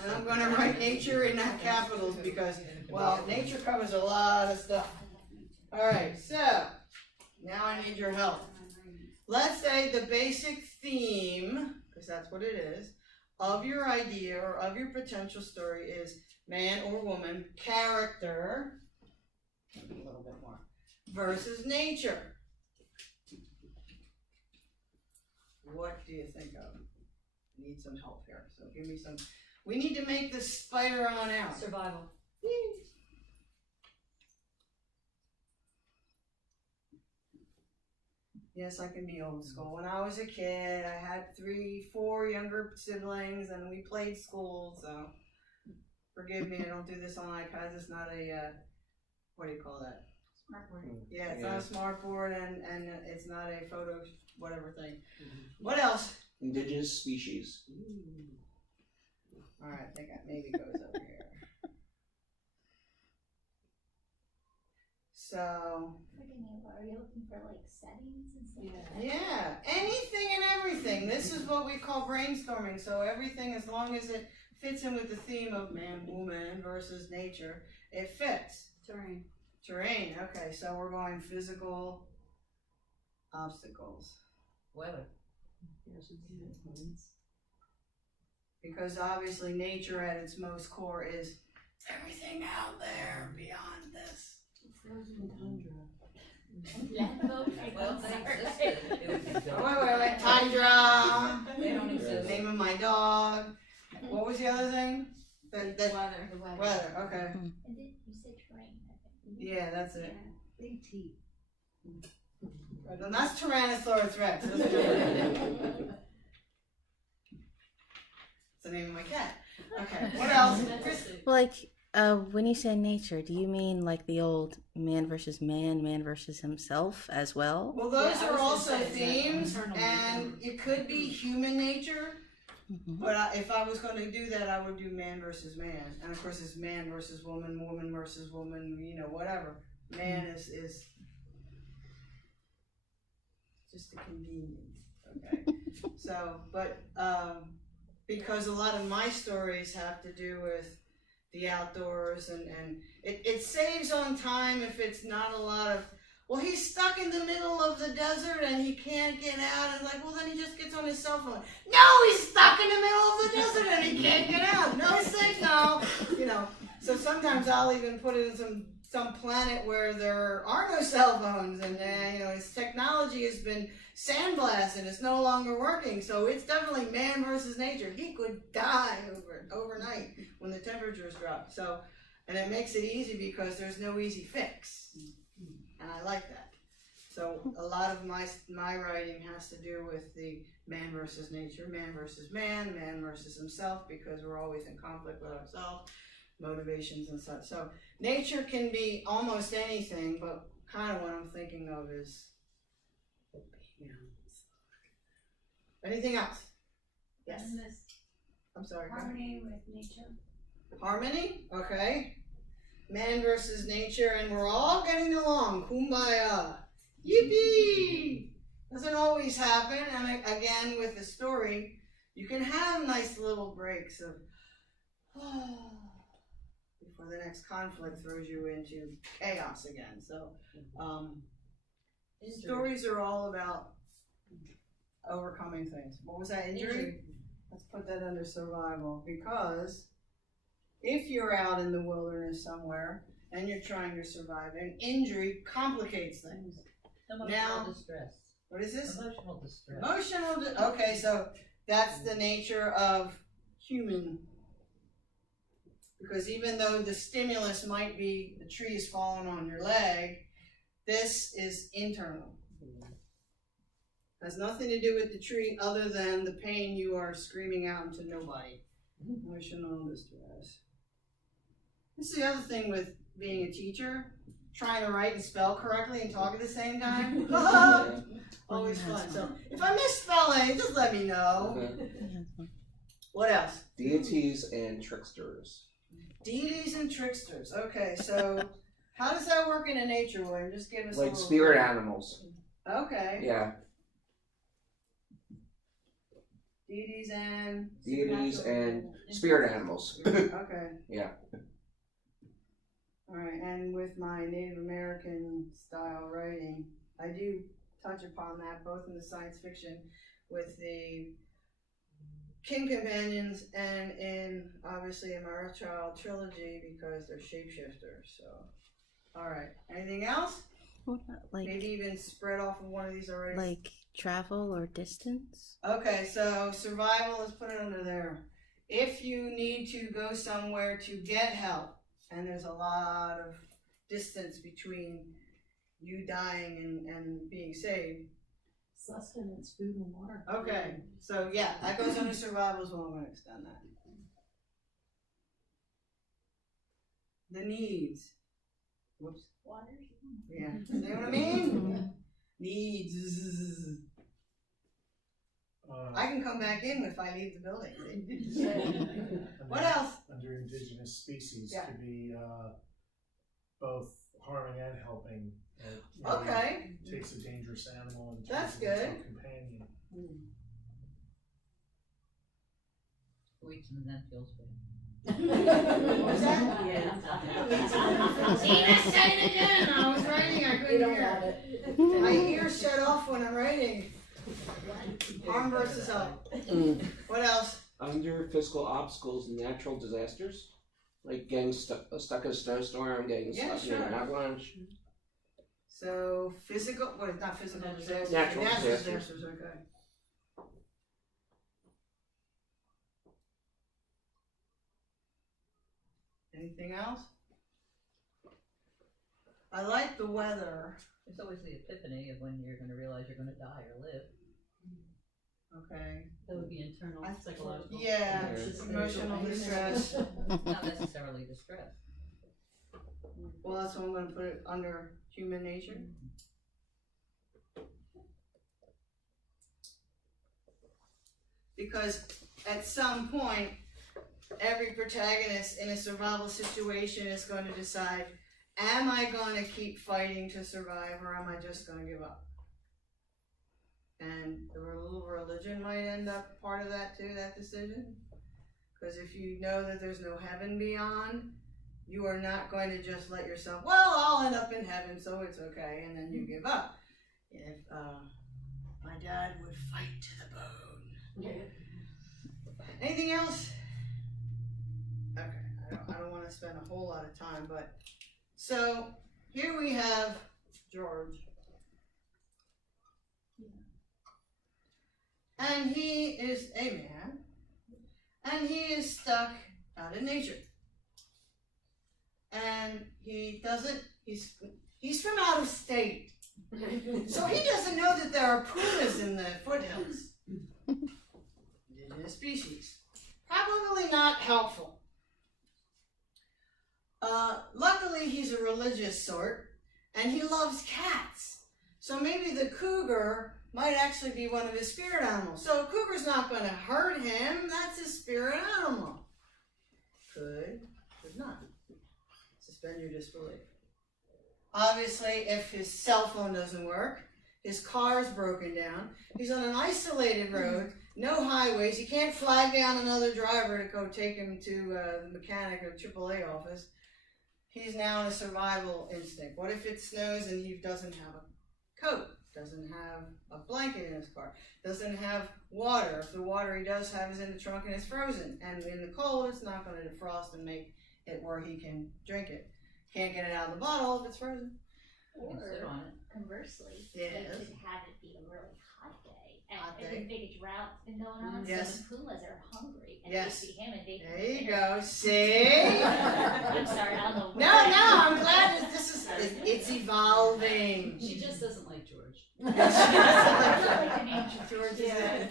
And I'm going to write nature in capitals because, well, nature covers a lot of stuff. All right, so now I need your help. Let's say the basic theme, because that's what it is, of your idea or of your potential story is man or woman, character, a little bit more, versus nature. What do you think of? I need some help here, so give me some. We need to make the spider on out. Survival. Yes, I can be old school. When I was a kid, I had 3, 4 younger siblings, and we played school, so forgive me, I don't do this on iPads. It's not a, what do you call that? Smartboard. Yeah, it's not a smart board, and it's not a photo, whatever thing. What else? Indigenous species. All right, I think that maybe goes over here. So, Are you looking for like settings and stuff like that? yeah, anything and everything. This is what we call brainstorming. So everything, as long as it fits in with the theme of man, woman versus nature, it fits. Terrain. Terrain, okay, so we're going physical obstacles. Weather. Because obviously nature at its most core is everything out there beyond this. Frozen tundra. Well, they existed. Wait, tundra. They don't exist. Name of my dog. What was the other thing? Weather. Weather, okay. And then you said terrain, I think. Yeah, that's it. Big teeth. No, that's Tyrannosaurus Rex. That's it's the name of my cat. Okay, what else? Like, when you say nature, do you mean like the old man versus man versus himself as well? Well, those Yeah, I are was also gonna say, themes, internal and nature. it could be human nature. Mm-hmm. But if I was going to do that, I would do man versus man, and of course it's man versus woman, woman versus woman, you know, whatever. Man is just a convenience, okay? So, but because a lot of my stories have to do with the outdoors, and it saves on time if it's not a lot of, well, he's stuck in the middle of the desert and he can't get out, and like, well, then he just gets on his cell phone. No, he's stuck in the middle of the desert and he can't get out. No signal, you know. So sometimes I'll even put it in some planet where there are no cell phones, and you know, his technology has been sandblasted, it's no longer working. So it's definitely man versus nature. He could die overnight when the temperatures drop. So, and it makes it easy because there's no easy fix, and I like that. So a lot of my writing has to do with the man versus nature, man versus man versus himself, because we're always in conflict with ourselves, motivations and such. So nature can be almost anything, but kind of what I'm thinking of is anything else? Yes. And this I'm sorry. go ahead. harmony with nature. Harmony, okay. Man versus nature, and we're all getting along. Kumbaya. Yippee! Doesn't always happen, and again, with the story, you can have nice little breaks of before the next conflict throws you into chaos again. So, stories are all about overcoming things. What was that, injury? Let's put that under survival, because if you're out in the wilderness somewhere and you're trying to survive, an injury complicates things. Emotional distress. What is this? Emotional distress. Okay, so that's the nature of human. Because even though the stimulus might be the tree is falling on your leg, this is internal. Has nothing to do with the tree other than the pain you are screaming out into nobody. Emotional distress. This is the other thing with being a teacher, trying to write and spell correctly and talk at the same time. Always fun. So if I misspell anything, just let me know. Okay. What else? Deities and tricksters. Deities and tricksters. Okay, so how does that work in a nature way? Just give us a Like little spirit animals. Okay. Yeah. Deities and Deities and spirit animals. okay. Yeah. All right, and with my Native American style writing, I do touch upon that both in the science fiction with the King Companions and in obviously in my Earthchild trilogy because they're shapeshifters. So, all right, anything else? What about, Maybe even spread off of one of these already. like travel or distance? Okay, so survival, let's put it under there. If you need to go somewhere to get help, and there's a lot of distance between you dying and being saved. Sustenance, food and water. Okay, so yeah, that goes under survival as well. I'm going to extend that. The needs. Whoops. Water. Yeah. See what I mean? Needs. I can come back in if I leave the building. What else? Under indigenous species Yeah. could be both harming and helping. Okay. Takes a dangerous animal and That's turns it into good. a companion. Weeks and then feels bad. What was that? Yeah. See, let's say it again. I was writing, I couldn't hear. My ears shut off when I'm writing. Harm versus help. What else? Under physical obstacles and natural disasters, like getting stuck in a snowstorm, getting Yeah, stuck in an sure. avalanche. So physical, what? Not physical disasters. Natural disasters. disasters. Okay. Anything else? I like the weather. It's always the epiphany of when you're gonna realize you're gonna die or live. Okay. That would be internal, psychological. Yeah, Yeah. emotional distress. Not necessarily distress. Well, that's what I'm gonna put it under human nature. Because at some point, every protagonist in a survival situation is going to decide, am I going to keep fighting to survive or am I just going to give up? And the little religion might end up part of that too, that decision. Because if you know that there's no heaven beyond, you are not going to just let yourself, well, I'll end up in heaven, so it's okay, and then you give up. If my dad would fight to the bone. Anything else? Okay, I don't want to spend a whole lot of time, but so here we have George. And he is a man, and he is stuck out in nature. And he doesn't, he's from out of state. So he doesn't know that there are pumas in the foothills. Indigenous species. Probably not helpful. Luckily he's a religious sort, and he loves cats. So maybe the cougar might actually be one of his spirit animals. So a cougar's not going to hurt him, that's his spirit animal. Could not. Suspend your disbelief. Obviously, if his cell phone doesn't work, his car's broken down, he's on an isolated road, no highways, he can't flag down another driver to go take him to the mechanic or AAA office. He's now in a survival instinct. What if it snows and he doesn't have a coat, doesn't have a blanket in his car, doesn't have water? If the water he does have is in the trunk and it's frozen, and in the cold it's not going to defrost and make it where he can drink it. Can't get it out of the bottle if it's frozen. You can sit Or on it. conversely, Yes. they could have it be a really hot day, and Hot there's day. a big drought's been going on, Yes. so the pumas are hungry, and Yes. they see him and they. There you go. See? I'm sorry, I don't know. No, I'm glad this is it's evolving. She just doesn't like George. She doesn't like Like the nature. George is